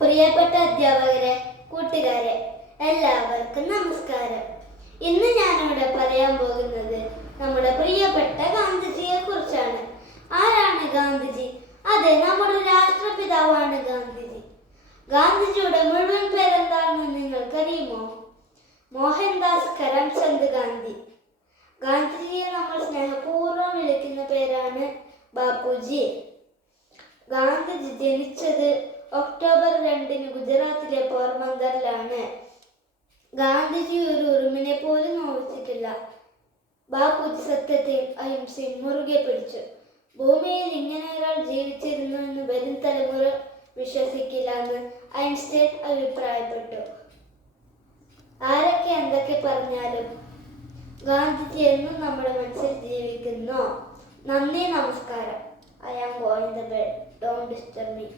പ്രിയപ്പെട്ട അധ്യാപകരെ കൂട്ടുകാരെ എല്ലാവർക്കും നമസ്കാരം. ഇന്ന് ഞാനിവിടെ പറയാൻ പോകുന്നത് നമ്മുടെ പ്രിയപ്പെട്ട ഗാന്ധിജിയെ കുറിച്ചാണ്. ആരാണ് ഗാന്ധിജി? അതെ നമ്മുടെ രാഷ്ട്രപിതാവാണ് ഗാന്ധിജി. ഗാന്ധിജിയുടെ മുഴുവൻ പേരെന്താണെന്ന് നിങ്ങൾക്കറിയുമോ? മോഹൻദാസ് കരംചന്ദ് ഗാന്ധി. ഗാന്ധിജിയെ നമ്മൾ സ്നേഹപൂർവം വിളിക്കുന്ന പേരാണ് ബാപ്പുജി. ഗാന്ധിജി ജനിച്ചത് ഒക്ടോബർ ഗുജറാത്തിലെ പോർബന്തറിലാണ് ഗാന്ധിജി ഒരു ഉറുമിനെ പോലും നോവിച്ചിട്ടില്ല ബാപ്പുജി സത്യത്തെയും അഹിംസയും മുറുകെ പിടിച്ചു. ഭൂമിയിൽ ഇങ്ങനെ ഒരാൾ ജീവിച്ചിരുന്നു എന്ന് വരും തലമുറ വിശ്വസിക്കില്ല എന്ന് ഐൻസ്റ്റൈൻ അഭിപ്രായപ്പെട്ടു. ആരൊക്കെ എന്തൊക്കെ പറഞ്ഞാലും ഗാന്ധിജി എന്നും നമ്മുടെ മനസ്സിൽ ജീവിക്കുന്നു. നന്ദി നമസ്കാരം. I am going the bed don't disturb me.